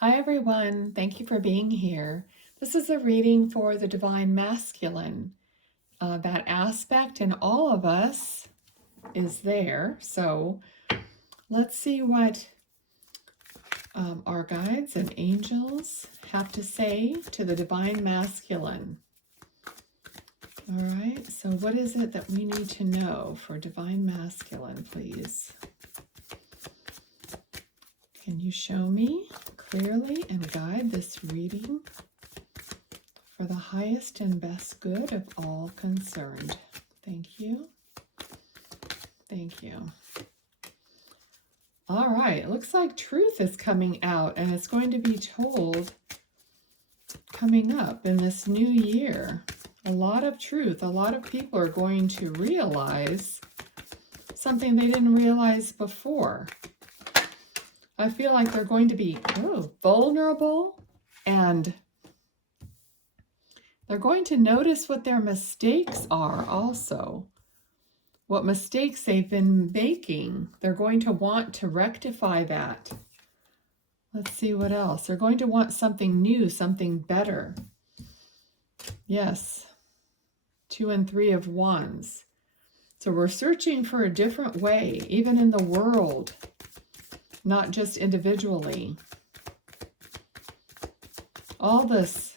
Hi, everyone. Thank you for being here. This is a reading for the Divine Masculine. That aspect in all of us is there. So let's see what our guides and angels have to say to the Divine Masculine. All right, so what is it that we need to know for Divine Masculine, please? Can you show me clearly and guide this reading for the highest and best good of all concerned? Thank you. Thank you. All right, it looks like truth is coming out, and it's going to be told coming up in this new year. A lot of truth. A lot of people are going to realize something they didn't realize before. I feel like they're going to be vulnerable, and they're going to notice what their mistakes are also. What mistakes they've been making. They're going to want to rectify that. Let's see what else. They're going to want something new, something better. Yes. 2 and 3 of Wands. So we're searching for a different way, even in the world, not just individually. All this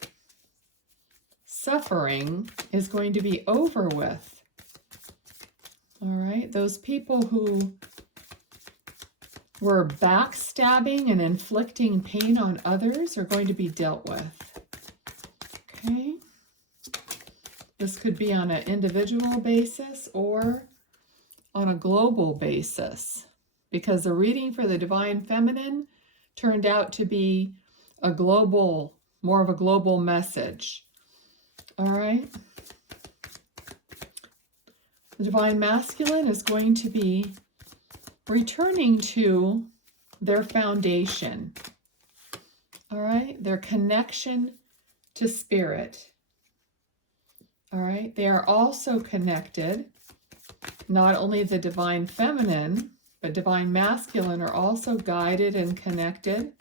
suffering is going to be over with. All right, those people who were backstabbing and inflicting pain on others are going to be dealt with. Okay. This could be on an individual basis or on a global basis, because the reading for the Divine Feminine turned out to be a global, more of a global message. All right. The Divine Masculine is going to be returning to their foundation. All right. Their connection to spirit. All right. They are also connected. Not only the Divine Feminine, but Divine Masculine are also guided and connected.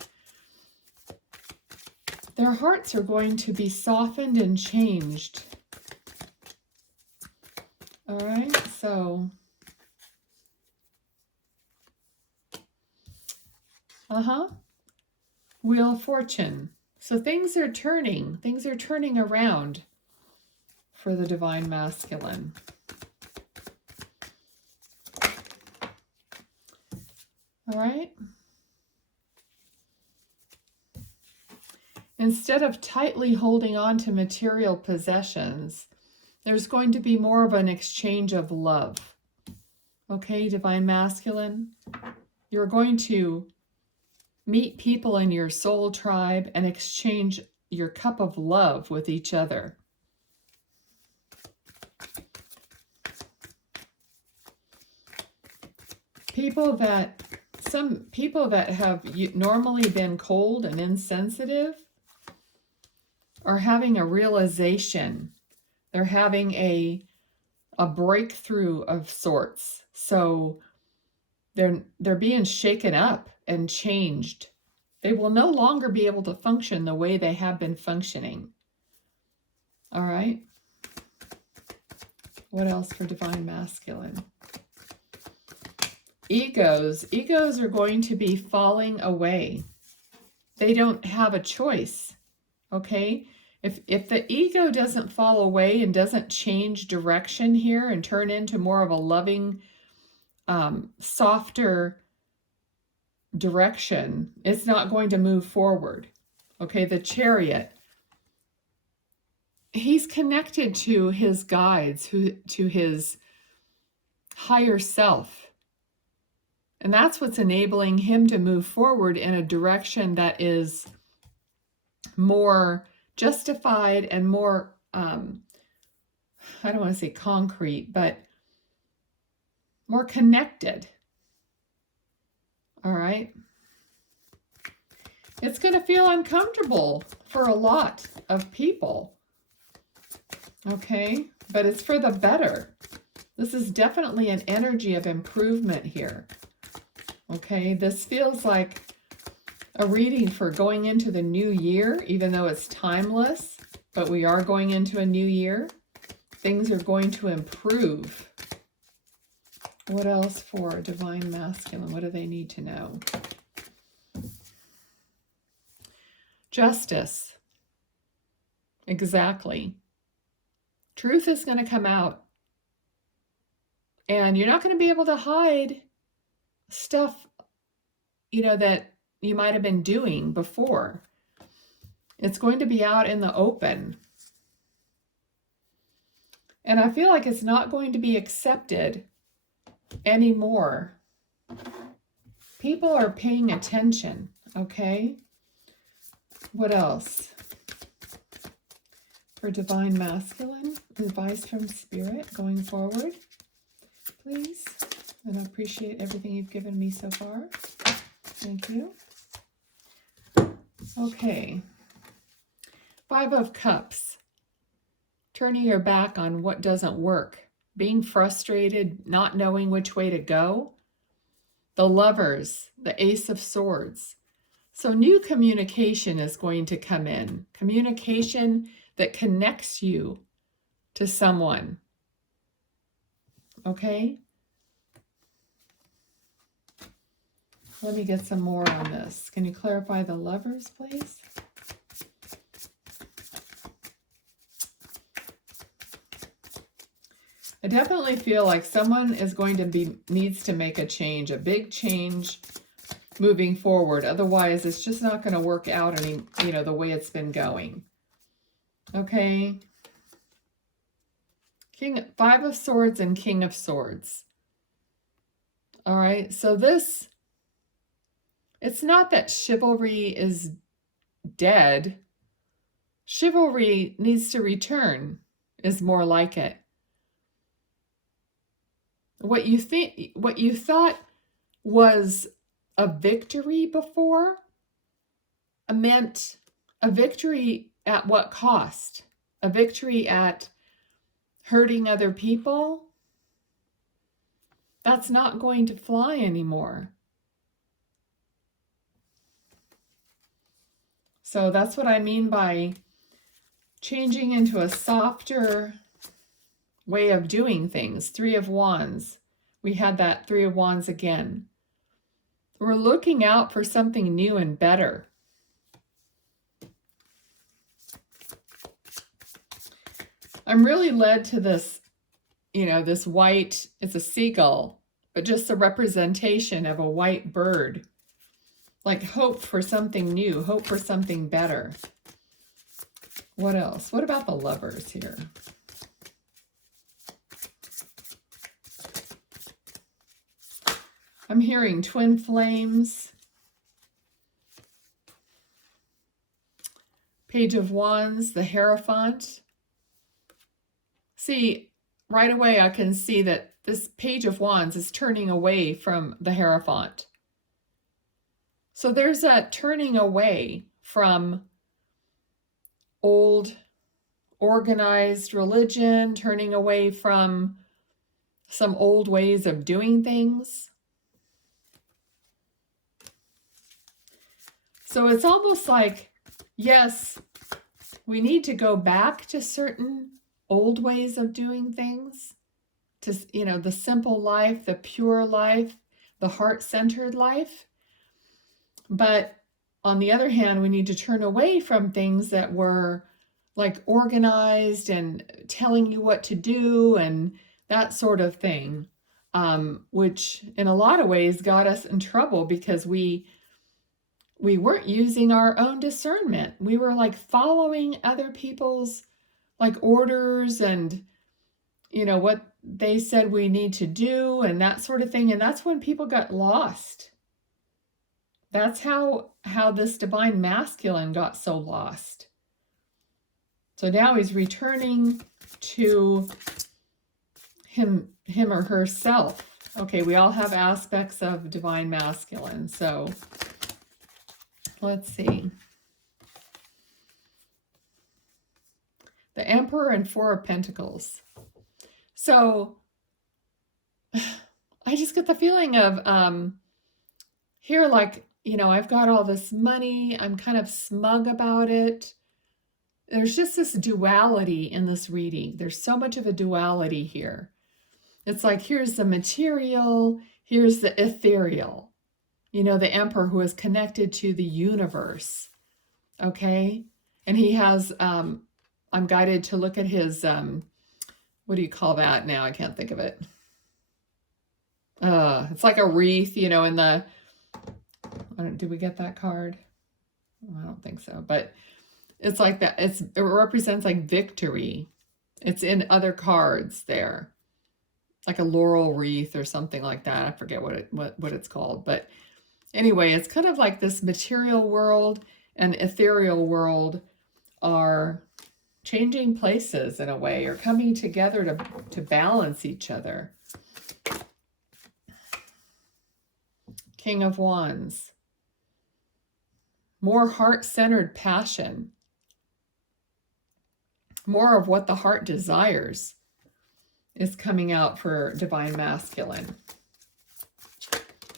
Their hearts are going to be softened and changed. All right, so, Wheel of Fortune. So things are turning around for the Divine Masculine. All right. Instead of tightly holding on to material possessions, there's going to be more of an exchange of love. Okay, Divine Masculine, you're going to meet people in your soul tribe and exchange your cup of love with each other. Some people that have normally been cold and insensitive are having a realization. They're having a breakthrough of sorts. So they're being shaken up and changed. They will no longer be able to function the way they have been functioning. All right. What else for Divine Masculine? Egos are going to be falling away. They don't have a choice. Okay. If the ego doesn't fall away and doesn't change direction here and turn into more of a loving, softer direction, it's not going to move forward. Okay, the Chariot, he's connected to his guides, to his higher self. And that's what's enabling him to move forward in a direction that is more justified and more, I don't want to say concrete, but more connected. All right. It's going to feel uncomfortable for a lot of people. Okay. But it's for the better. This is definitely an energy of improvement here. Okay. This feels like a reading for going into the new year, even though it's timeless, but we are going into a new year. Things are going to improve. What else for Divine Masculine? What do they need to know? Justice. Exactly. Truth is going to come out. And you're not going to be able to hide stuff, that you might have been doing before. It's going to be out in the open. And I feel like it's not going to be accepted anymore. People are paying attention, okay? What else? For Divine Masculine, advice from Spirit going forward, please. And I appreciate everything you've given me so far. Thank you. Okay. 5 of Cups. Turning your back on what doesn't work. Being frustrated, not knowing which way to go. The Lovers, the Ace of Swords. So new communication is going to come in. Communication that connects you to someone. Okay? Let me get some more on this. Can you clarify the Lovers, please? I definitely feel like someone is going to needs to make a change, a big change moving forward. Otherwise, it's just not going to work out the way it's been going. Okay. 5 of Swords and King of Swords. All right. So it's not that chivalry is dead. Chivalry needs to return, is more like it. What you thought was a victory before meant a victory at what cost? A victory at hurting other people? That's not going to fly anymore. So that's what I mean by changing into a softer way of doing things. 3 of Wands. We had that 3 of Wands again. We're looking out for something new and better. I'm really led to this, this white, it's a seagull, but just a representation of a white bird. Like hope for something new, hope for something better. What else? What about the Lovers here? I'm hearing twin flames. Page of Wands, the Hierophant. See, right away I can see that this Page of Wands is turning away from the Hierophant. So there's that turning away from old organized religion, turning away from some old ways of doing things. So it's almost like, yes, we need to go back to certain old ways of doing things, to, the simple life, the pure life, the heart-centered life. But on the other hand, we need to turn away from things that were like organized and telling you what to do and that sort of thing, which in a lot of ways got us in trouble because we weren't using our own discernment. We were like following other people's like orders and, what they said we need to do and that sort of thing. And that's when people got lost. That's how this Divine Masculine got so lost. So now he's returning to him or herself. Okay, we all have aspects of Divine Masculine. So let's see. The Emperor and 4 of Pentacles. So I just get the feeling of here, like, I've got all this money. I'm kind of smug about it. There's just this duality in this reading. There's so much of a duality here. It's like, here's the material, here's the ethereal. The emperor who is connected to the universe. Okay? And he has, I'm guided to look at his, what do you call that now? I can't think of it. It's like a wreath, in the, did we get that card? I don't think so, but it's like that. It represents like victory. It's in other cards there. It's like a laurel wreath or something like that. I forget what it's called, but anyway, it's kind of like this material world and ethereal world are changing places in a way, or coming together to balance each other. King of Wands. More heart-centered passion. More of what the heart desires is coming out for Divine Masculine.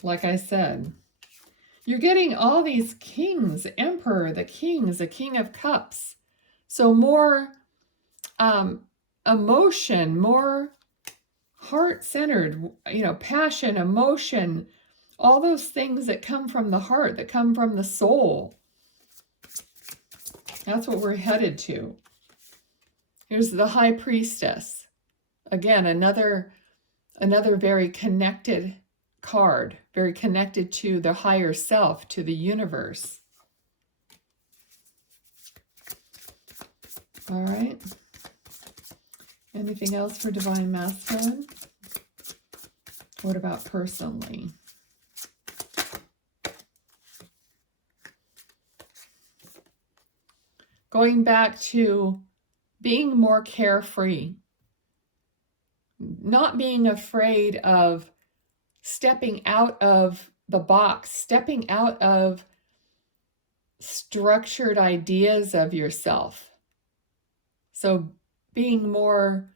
Like I said, you're getting all these kings, Emperor, the King of Cups. So more emotion, more heart-centered, passion, emotion, all those things that come from the heart, that come from the soul. That's what we're headed to. Here's the High Priestess. Again, another very connected card, very connected to the higher self, to the universe. All right. Anything else for Divine Masculine? What about personally? Going back to being more carefree. Not being afraid of stepping out of the box, stepping out of structured ideas of yourself. So being more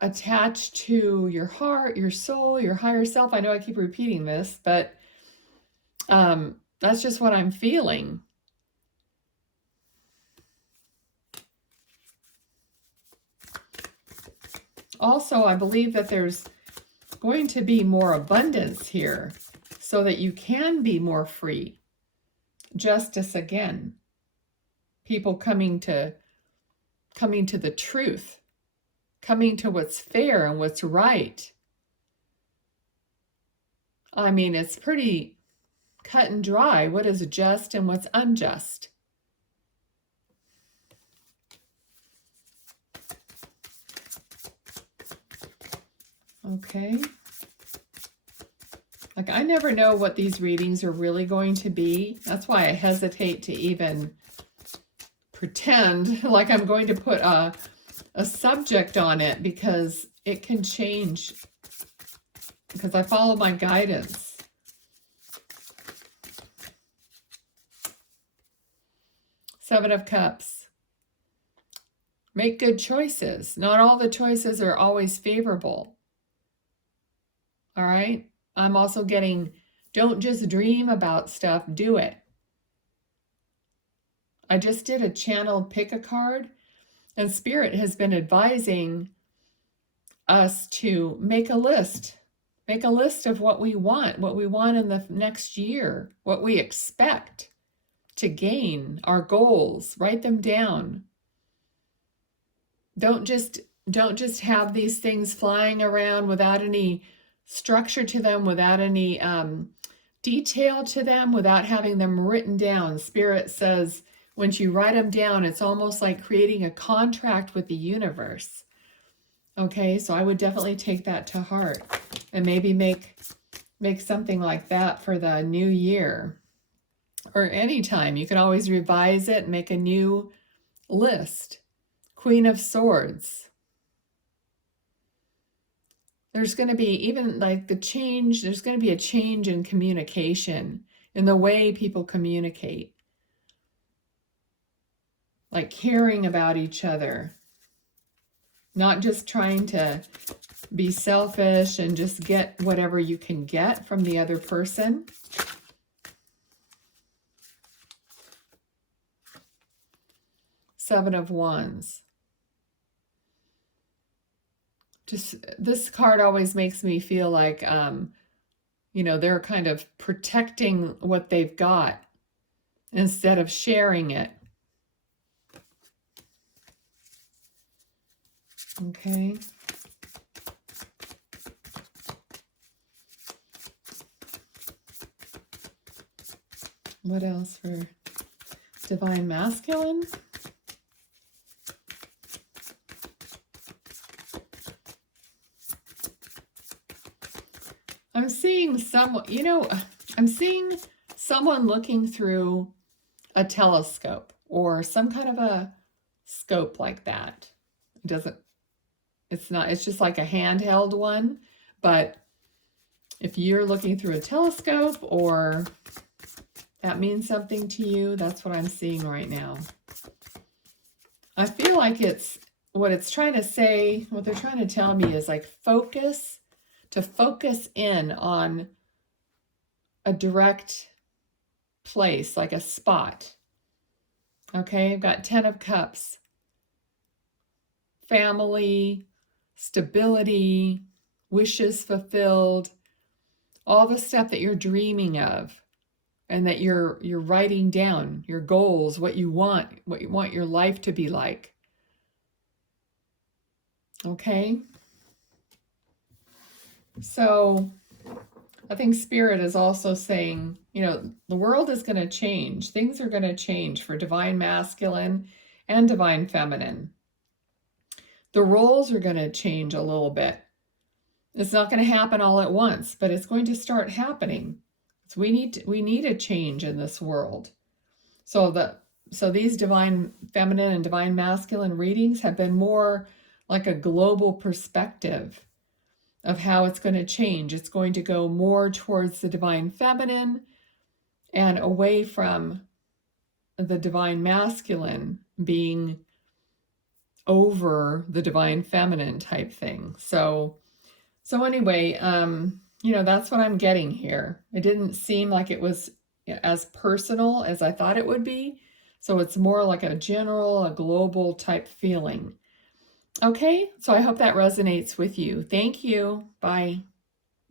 attached to your heart, your soul, your higher self. I know I keep repeating this, but that's just what I'm feeling. Also, I believe that there's going to be more abundance here so that you can be more free. Justice again. People coming to the truth, coming to what's fair and what's right. I mean, it's pretty cut and dry. What is just and what's unjust? Okay. Like, I never know what these readings are really going to be. That's why I hesitate to even pretend like I'm going to put a subject on it, because it can change, because I follow my guidance. Seven of Cups. Make good choices. Not all the choices are always favorable. All right? I'm also getting, don't just dream about stuff, do it. I just did a channel pick a card, and Spirit has been advising us to make a list. Make a list of what we want in the next year, what we expect to gain, our goals. Write them down. Don't just have these things flying around without any structure to them, without any detail to them, without having them written down. Spirit says once you write them down, it's almost like creating a contract with the universe. Okay, so I would definitely take that to heart and maybe make something like that for the new year, or anytime. You can always revise it and make a new list. Queen of Swords. There's going to be, even like the change, there's going to be a change in communication, in the way people communicate. Like caring about each other. Not just trying to be selfish and just get whatever you can get from the other person. Seven of Wands. Just this card always makes me feel like, you know, they're kind of protecting what they've got instead of sharing it. Okay. What else for Divine Masculine? I'm seeing someone, you know, I'm seeing someone looking through a telescope or some kind of a scope like that. It doesn't, it's not, it's just like a handheld one, but if you're looking through a telescope or that means something to you, that's what I'm seeing right now. I feel like it's, what it's trying to say, what they're trying to tell me is like focus, to focus in on a direct place, like a spot. Okay, I've got 10 of Cups. Family, stability, wishes fulfilled, all the stuff that you're dreaming of and that you're writing down, your goals, what you want your life to be like. Okay? So I think Spirit is also saying, you know, the world is going to change. Things are going to change for Divine Masculine and Divine Feminine. The roles are going to change a little bit. It's not going to happen all at once, but it's going to start happening. So we need a change in this world. So these Divine Feminine and Divine Masculine readings have been more like a global perspective of how it's going to change. It's going to go more towards the Divine Feminine and away from the Divine Masculine being over the Divine Feminine type thing. So anyway, you know, that's what I'm getting here. It didn't seem like it was as personal as I thought it would be. So it's more like a general, a global type feeling. Okay, so I hope that resonates with you. Thank you. Bye.